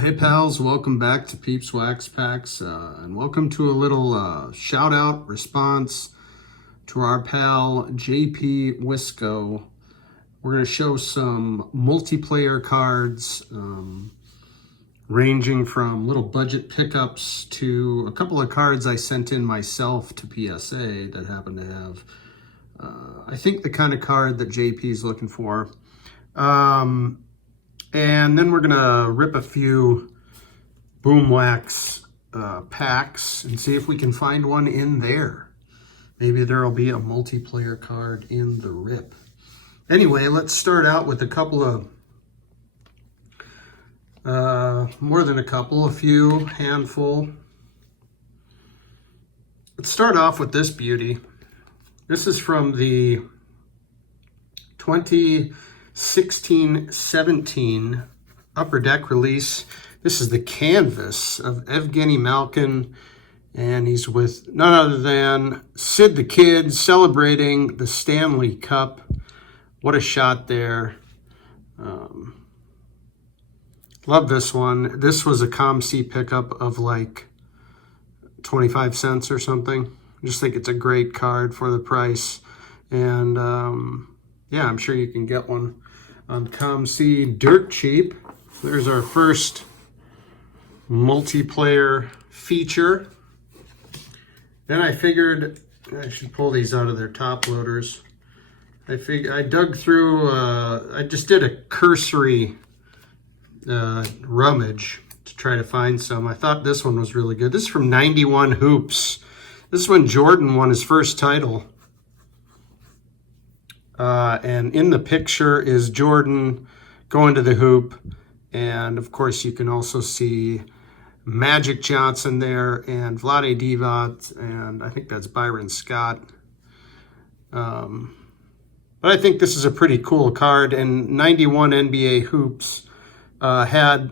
Hey pals, welcome back to Peeps Wax Packs, and welcome to a little shout out response to our pal JP Wisco. We're going to show some multiplayer cards ranging from little budget pickups to a couple of cards I sent in myself to PSA that happen to have I think the kind of card that JP is looking for. And then we're gonna rip a few Boom Wax packs and see if we can find one in there. Maybe there'll be a multiplayer card in the rip. Anyway, let's start out with a couple of, more than a couple, a few, handful. Let's start off with this beauty. This is from the 2016-17 Upper Deck release. This is the canvas of Evgeny Malkin, and he's with none other than Sid the Kid celebrating the Stanley Cup. What a shot there. Love this one. This was a ComC pickup of like 25 cents or something. I just think it's a great card for the price. And yeah, I'm sure you can get one on ComC dirt cheap. There's our first multiplayer feature. Then I figured I should pull these out of their top loaders. I dug through, I just did a cursory rummage to try to find some. I thought this one was really good. This is from 91 Hoops. This is when Jordan won his first title. And in the picture is Jordan going to the hoop. And of course, you can also see Magic Johnson there and Vlade Divac. And I think that's Byron Scott. But I think this is a pretty cool card. And 91 NBA Hoops had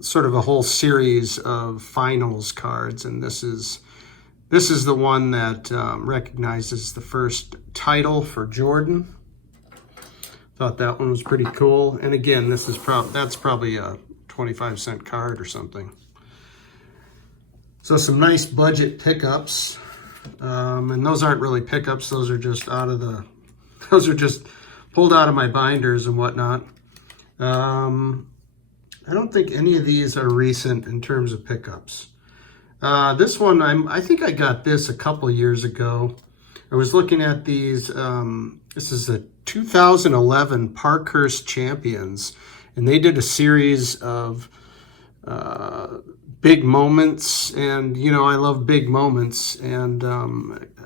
sort of a whole series of finals cards. And this is the one that recognizes the first title for Jordan. Thought that one was pretty cool. And again, this is that's probably a 25-cent card or something. So some nice budget pickups. And those aren't really pickups. Those are just those are just pulled out of my binders and whatnot. I don't think any of these are recent in terms of pickups. This one, I think I got this a couple years ago. I was looking at these. This is a 2011 Parkhurst Champions, and they did a series of big moments. And, you know, I love big moments, and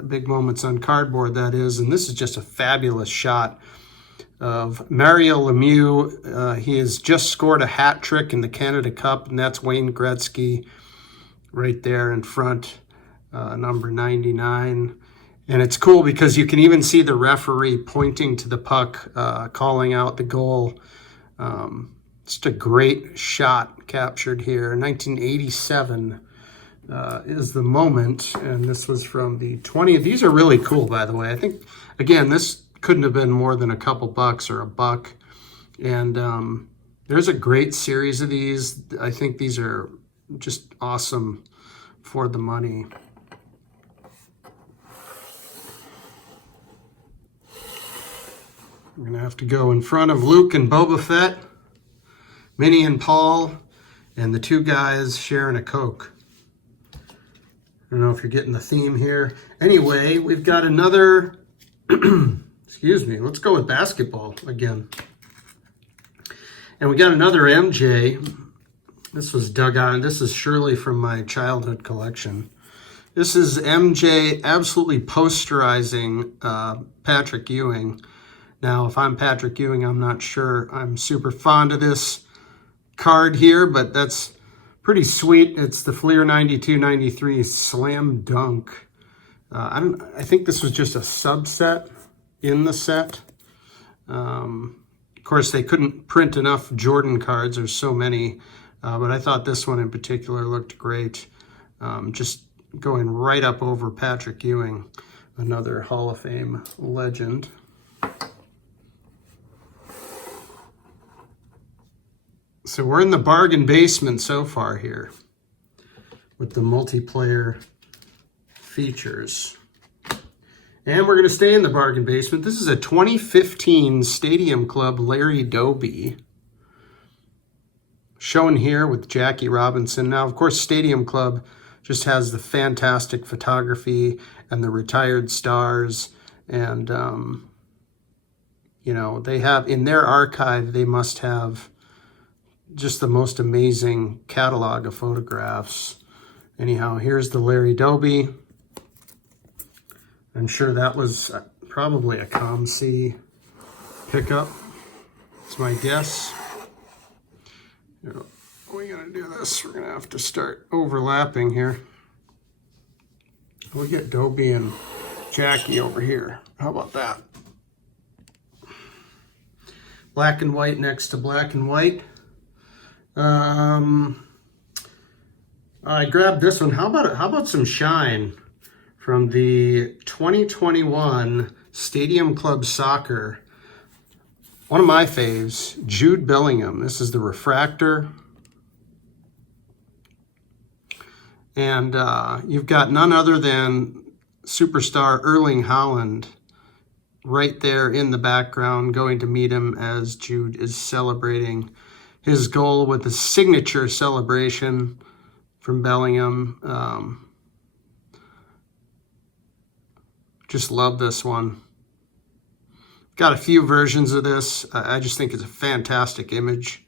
big moments on cardboard, that is. And this is just a fabulous shot of Mario Lemieux. He has just scored a hat trick in the Canada Cup, and that's Wayne Gretzky right there in front, number 99. And it's cool because you can even see the referee pointing to the puck, calling out the goal. Just a great shot captured here. 1987 is the moment, and this was from the 20th. These are really cool, by the way. I think, again, this couldn't have been more than a couple bucks or a buck. And there's a great series of these. I think these are just awesome for the money. We're gonna have to go in front of Luke and Boba Fett, Minnie and Paul, and the two guys sharing a Coke. I don't know if you're getting the theme here. Anyway, we've got another, excuse me, let's go with basketball again. And we got another MJ. This was dug on. This is surely from my childhood collection. This is MJ absolutely posterizing Patrick Ewing. Now, if I'm Patrick Ewing, I'm not sure I'm super fond of this card here, but that's pretty sweet. It's the Fleer 92-93 Slam Dunk. I think this was just a subset in the set. Of course, they couldn't print enough Jordan cards. There's so many. But I thought this one in particular looked great. Just going right up over Patrick Ewing, another Hall of Fame legend. So we're in the bargain basement so far here with the multiplayer features. And we're going to stay in the bargain basement. This is a 2015 Stadium Club Larry Doby, shown here with Jackie Robinson. Now, of course, Stadium Club just has the fantastic photography and the retired stars. And, you know, they have, in their archive, they must have just the most amazing catalog of photographs. Anyhow, here's the Larry Doby. I'm sure that was probably a COM-C pickup. It's my guess. You know, we're going to do this. We're going to have to start overlapping here. We'll get Doby and Jackie over here. How about that? Black and white next to black and white. I grabbed this one. How about some shine from the 2021 Stadium Club Soccer? One of my faves, Jude Bellingham. This is the refractor. And you've got none other than superstar Erling Haaland right there in the background, going to meet him as Jude is celebrating his goal with a signature celebration from Bellingham. Just love this one. Got a few versions of this. I just think it's a fantastic image.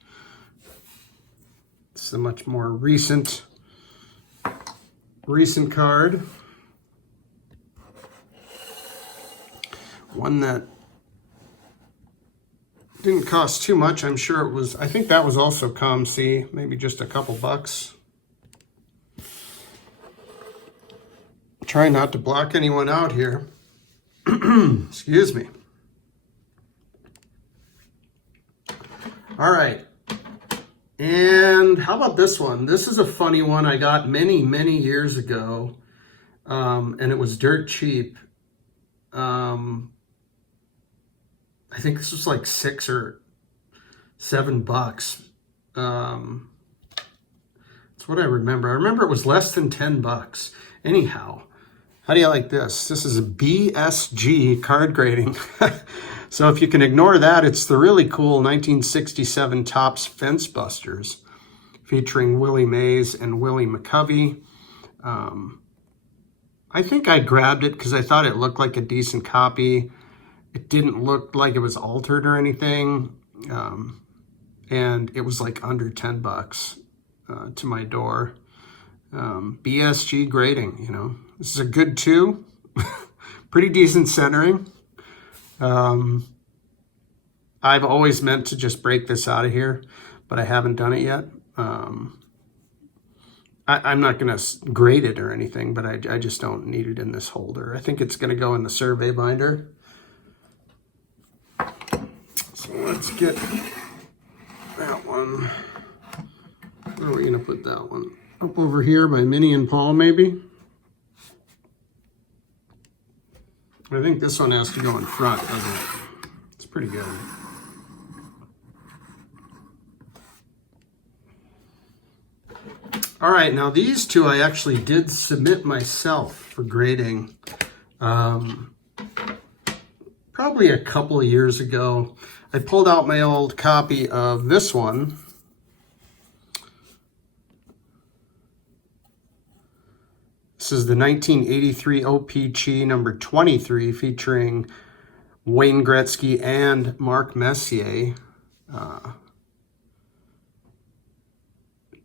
It's a much more recent card. One that didn't cost too much. I'm sure it was, I think that was also COM-C, maybe just a couple bucks. Try not to block anyone out here. Excuse me. All right. And how about this one? This is a funny one I got many, many years ago. And it was dirt cheap. I think this was like $6 or $7. That's what I remember. I remember it was less than $10. Anyhow, how do you like this? This is a BSG card grading. So if you can ignore that, it's the really cool 1967 Topps Fence Busters featuring Willie Mays and Willie McCovey. I think I grabbed it because I thought it looked like a decent copy. It didn't look like it was altered or anything. And it was like under $10 to my door. BSG grading, you know. This is a good 2. Pretty decent centering. I've always meant to just break this out of here, but I haven't done it yet. I'm not going to grade it or anything, but I just don't need it in this holder. I think it's going to go in the survey binder. So let's get that one. Where are we going to put that one? Up over here by Minnie and Paul, maybe? I think this one has to go in front, doesn't it? It's pretty good. All right, now these two I actually did submit myself for grading probably a couple of years ago. I pulled out my old copy of this one. This is the 1983 OPC number 23 featuring Wayne Gretzky and Mark Messier.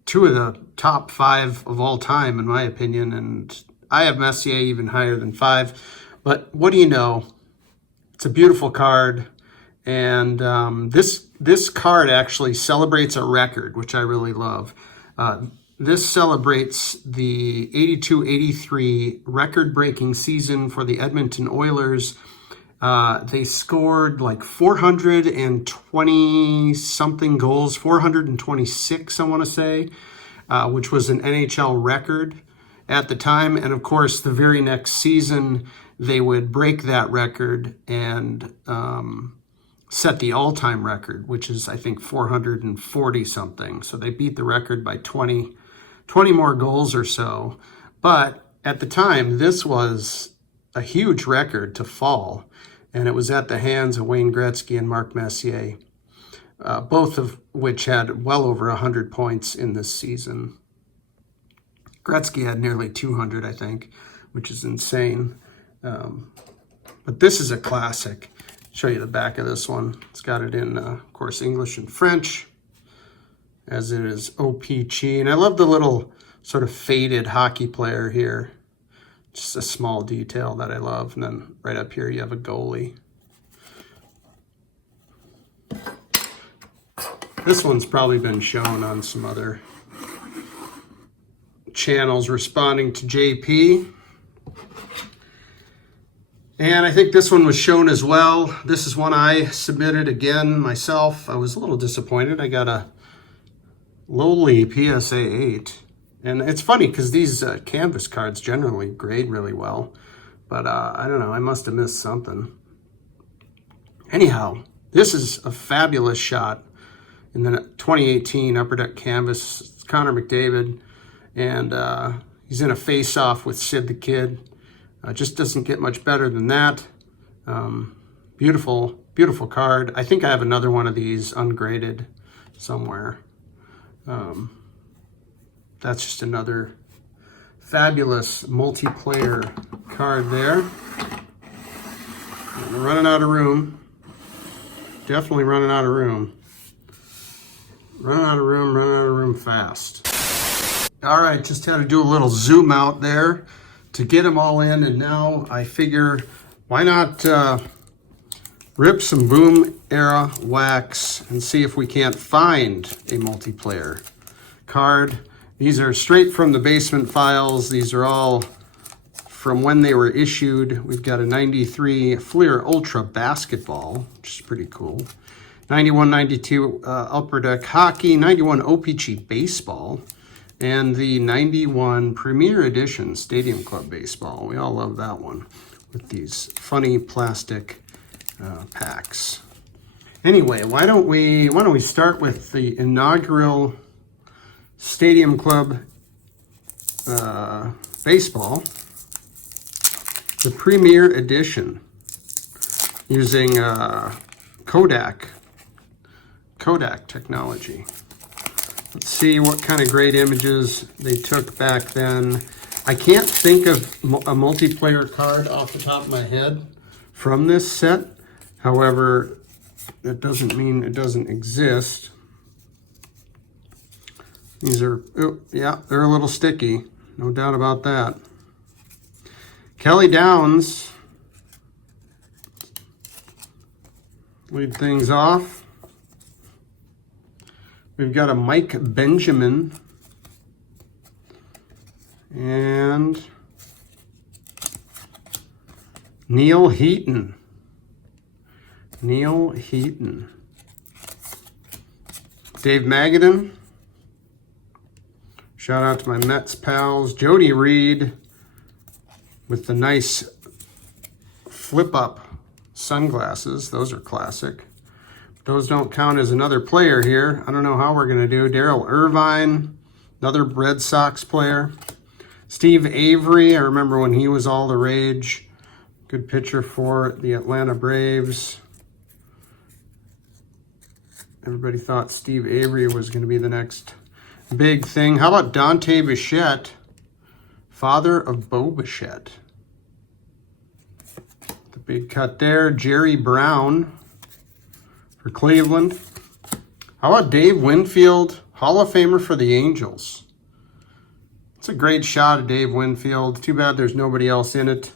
Two of the top 5 of all time, in my opinion, and I have Messier even higher than 5. But what do you know? It's a beautiful card, and this card actually celebrates a record, which I really love. This celebrates the 82-83 record-breaking season for the Edmonton Oilers. They scored like 420-something goals, 426, I want to say, which was an NHL record at the time. And, of course, the very next season, they would break that record and set the all-time record, which is, I think, 440 something. So they beat the record by 20 more goals or so. But at the time, this was a huge record to fall, and it was at the hands of Wayne Gretzky and Mark Messier, both of which had well over 100 points in this season. Gretzky had nearly 200, I think, which is insane. But this is a classic. Show you the back of this one. It's got it in, of course, English and French, as it is OPG. And I love the little sort of faded hockey player here. Just a small detail that I love. And then right up here, you have a goalie. This one's probably been shown on some other channels responding to JP. And I think this one was shown as well. This is one I submitted again myself. I was a little disappointed. I got a lowly PSA 8. And it's funny because these canvas cards generally grade really well. But I don't know, I must have missed something. Anyhow, this is a fabulous shot in the 2018 Upper Deck canvas. It's Connor McDavid. And he's in a face-off with Sid the Kid. Just doesn't get much better than that. Beautiful, beautiful card. I think I have another one of these ungraded somewhere. That's just another fabulous multiplayer card there. We're running out of room. Definitely running out of room. Running out of room fast. All right, just had to do a little zoom out there to get them all in, and now I figure, why not rip some Boom Era wax and see if we can't find a multiplayer card. These are straight from the basement files. These are all from when they were issued. We've got a 93 Fleer Ultra Basketball, which is pretty cool. 91, 92 Upper Deck Hockey, 91 OPG Baseball, and the 91 Premier Edition Stadium Club Baseball. We all love that one with these funny plastic packs. Anyway, why don't we start with the inaugural Stadium Club Baseball, the Premier Edition, using Kodak technology. Let's see what kind of great images they took back then. I can't think of a multiplayer card off the top of my head from this set. However, that doesn't mean it doesn't exist. These are, oh, yeah, they're a little sticky. No doubt about that. Kelly Downs lead things off. We've got a Mike Benjamin and Neil Heaton. Dave Magadan. Shout out to my Mets pals. Jody Reed with the nice flip-up sunglasses. Those are classic. Those don't count as another player here. I don't know how we're going to do. Darryl Irvine, another Red Sox player. Steve Avery, I remember when he was all the rage. Good pitcher for the Atlanta Braves. Everybody thought Steve Avery was going to be the next big thing. How about Dante Bichette, father of Bo Bichette? The big cut there. Jerry Brown for Cleveland. How about Dave Winfield, Hall of Famer for the Angels? It's a great shot of Dave Winfield. Too bad there's nobody else in it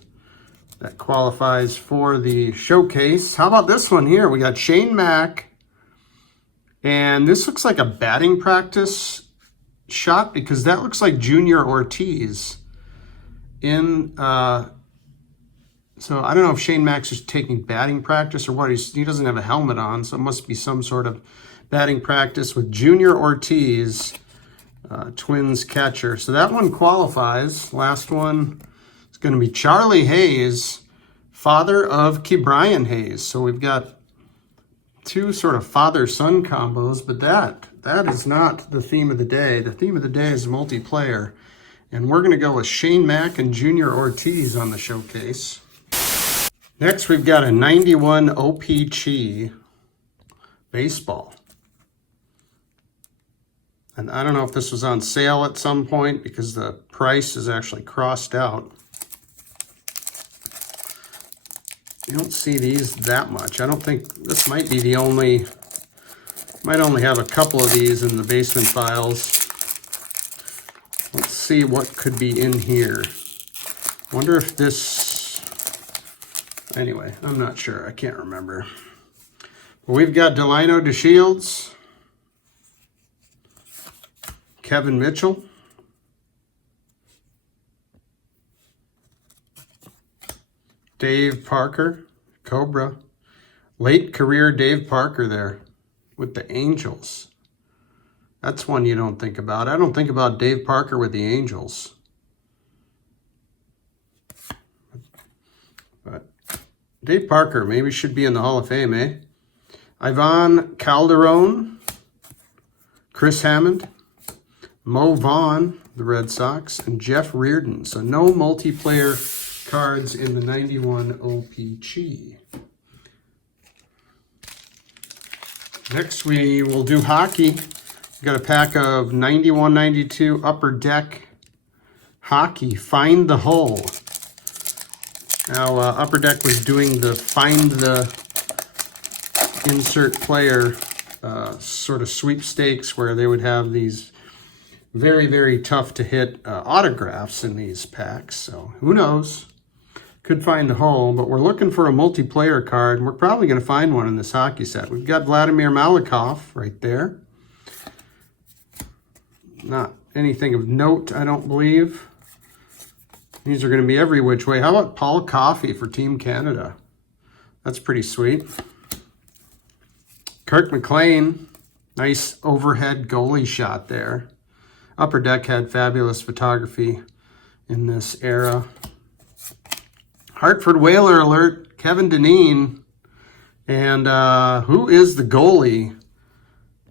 that qualifies for the showcase. How about this one here? We got Shane Mack. And this looks like a batting practice shot because that looks like Junior Ortiz. So I don't know if Shane Mack's just taking batting practice or what. He doesn't have a helmet on, so it must be some sort of batting practice with Junior Ortiz, Twins catcher. So that one qualifies. Last one is going to be Charlie Hayes, father of Ke'Bryan Hayes. So we've got two sort of father-son combos, but that is not the theme of the day. The theme of the day is multiplayer. And we're going to go with Shane Mack and Junior Ortiz on the showcase. Next, we've got a 91 OPC baseball. And I don't know if this was on sale at some point because the price is actually crossed out. You don't see these that much. I don't think this might be the only, might only have a couple of these in the basement files. Let's see what could be in here. Wonder if this, anyway, I'm not sure. I can't remember. Well, we've got Delino DeShields, Kevin Mitchell, Dave Parker, Cobra. Late career Dave Parker there with the Angels. That's one you don't think about. I don't think about Dave Parker with the Angels. But Dave Parker maybe should be in the Hall of Fame, eh? Ivan Calderon, Chris Hammond, Mo Vaughn, the Red Sox, and Jeff Reardon. So no multiplayer cards in the 91 OPC. Next we will do hockey. We've got a pack of 91-92 Upper Deck Hockey, Find the Hole. Now Upper Deck was doing the Find the Insert Player sort of sweepstakes where they would have these very, very tough to hit autographs in these packs. So who knows? Could find the hole, but we're looking for a multiplayer card, and we're probably going to find one in this hockey set. We've got Vladimir Malakoff right there. Not anything of note, I don't believe. These are going to be every which way. How about Paul Coffey for Team Canada? That's pretty sweet. Kirk McLean, nice overhead goalie shot there. Upper Deck had fabulous photography in this era. Hartford Whaler alert, Kevin Dineen. And who is the goalie?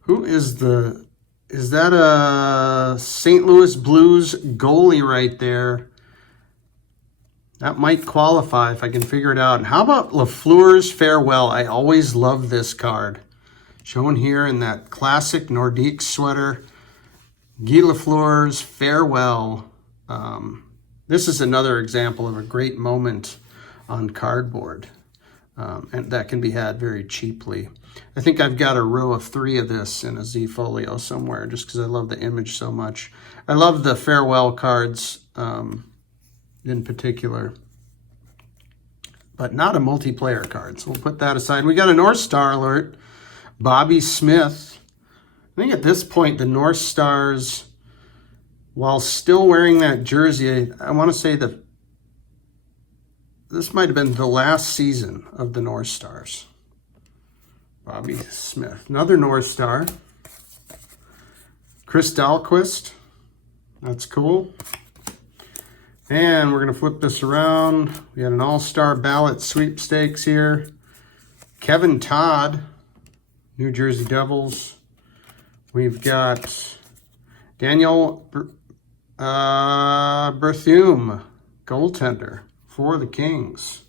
Who is the, is that a St. Louis Blues goalie right there? That might qualify if I can figure it out. And how about Lafleur's Farewell? I always love this card. Shown here in that classic Nordique sweater. Guy Lafleur's Farewell. This is another example of a great moment on cardboard, and that can be had very cheaply. I think I've got a row of 3 of this in a Z folio somewhere just because I love the image so much. I love the farewell cards in particular, but not a multiplayer card, so we'll put that aside. We got a North Star alert, Bobby Smith. I think at this point the North Stars, while still wearing that jersey, I want to say that this might have been the last season of the North Stars. Bobby Smith. Another North Star. Chris Dahlquist. That's cool. And we're going to flip this around. We had an all-star ballot sweepstakes here. Kevin Todd, New Jersey Devils. We've got Daniel Berthume, goaltender for the Kings.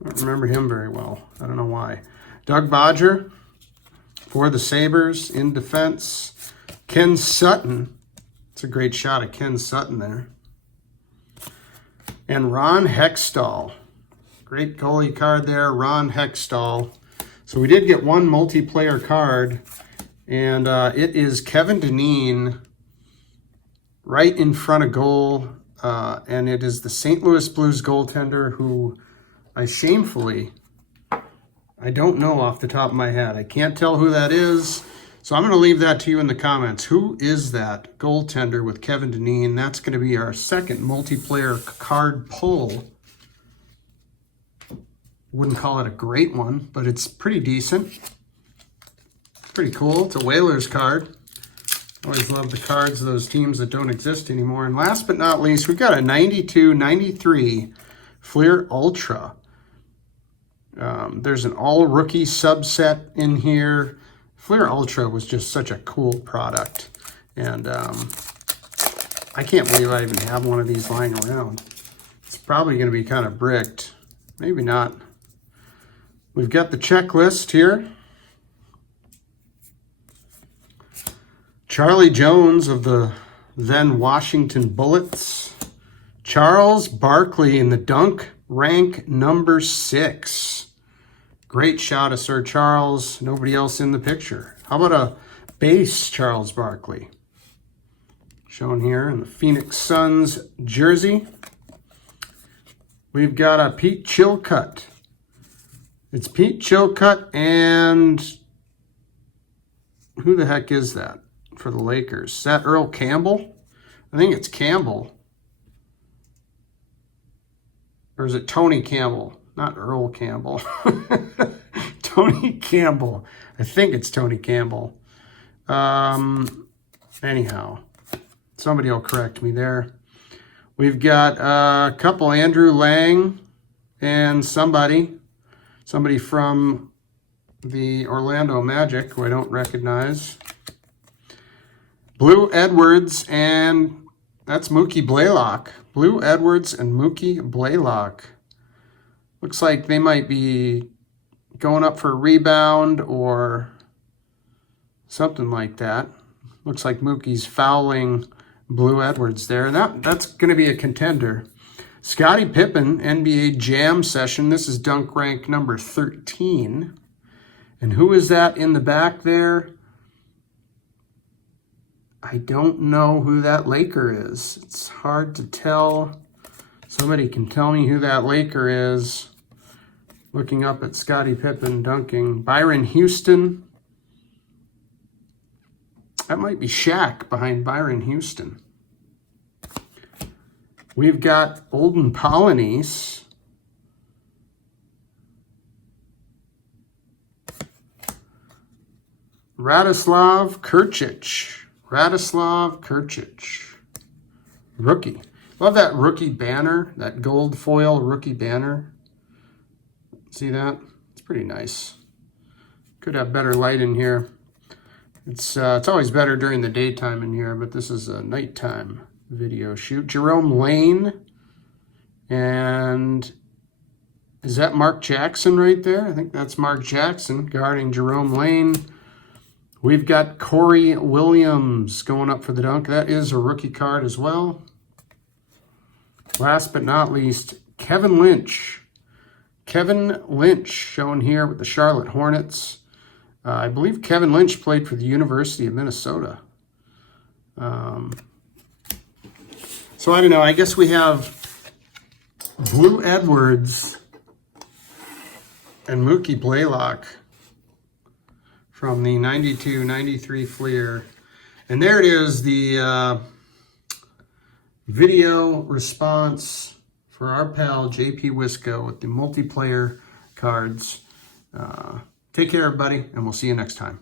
I don't remember him very well. I don't know why. Doug Bodger for the Sabres in defense. Ken Sutton. It's a great shot of Ken Sutton there. And Ron Hextall. Great goalie card there, Ron Hextall. So we did get one multiplayer card, and it is Kevin Dineen right in front of goal. And it is the St. Louis Blues goaltender who I shamefully, I don't know off the top of my head. I can't tell who that is. So I'm going to leave that to you in the comments. Who is that goaltender with Kevin Dineen? That's going to be our second multiplayer card pull. Wouldn't call it a great one, but it's pretty decent. Pretty cool. It's a Whalers card. Always love the cards of those teams that don't exist anymore. And last but not least, we've got a 92-93 Fleer Ultra. There's an all-rookie subset in here. Fleer Ultra was just such a cool product. And I can't believe I even have one of these lying around. It's probably going to be kind of bricked. Maybe not. We've got the checklist here. Charlie Jones of the then Washington Bullets. Charles Barkley in the dunk, rank number 6. Great shot of Sir Charles. Nobody else in the picture. How about a base Charles Barkley? Shown here in the Phoenix Suns jersey. We've got a Pete Chilcutt. It's Pete Chilcutt, and who the heck is that for the Lakers? Is that Earl Campbell? I think it's Campbell. Or is it Tony Campbell? Not Earl Campbell. Tony Campbell. I think it's Tony Campbell. Anyhow, somebody will correct me there. We've got a couple, Andrew Lang and somebody from the Orlando Magic, who I don't recognize. Blue Edwards, and that's Mookie Blaylock. Blue Edwards and Mookie Blaylock. Looks like they might be going up for a rebound or something like that. Looks like Mookie's fouling Blue Edwards there. That's going to be a contender. Scottie Pippen, NBA Jam Session. This is dunk rank number 13. And who is that in the back there? I don't know who that Laker is. It's hard to tell. Somebody can tell me who that Laker is. Looking up at Scottie Pippen dunking. Byron Houston. That might be Shaq behind Byron Houston. We've got Olden Polynice. Radoslav Krcic. Radoslav Krcic. Rookie. Love that rookie banner, that gold foil rookie banner. See that? It's pretty nice. Could have better light in here. It's always better during the daytime in here, but this is a nighttime video shoot. Jerome Lane. And is that Mark Jackson right there? I think that's Mark Jackson guarding Jerome Lane. We've got Corey Williams going up for the dunk. That is a rookie card as well. Last but not least, Kevin Lynch. Kevin Lynch shown here with the Charlotte Hornets. I believe Kevin Lynch played for the University of Minnesota. So I don't know. I guess we have Blue Edwards and Mookie Blaylock from the 92-93 Fleer. And there it is, the video response for our pal JP Wisco with the multiplayer cards. Take care, everybody, and we'll see you next time.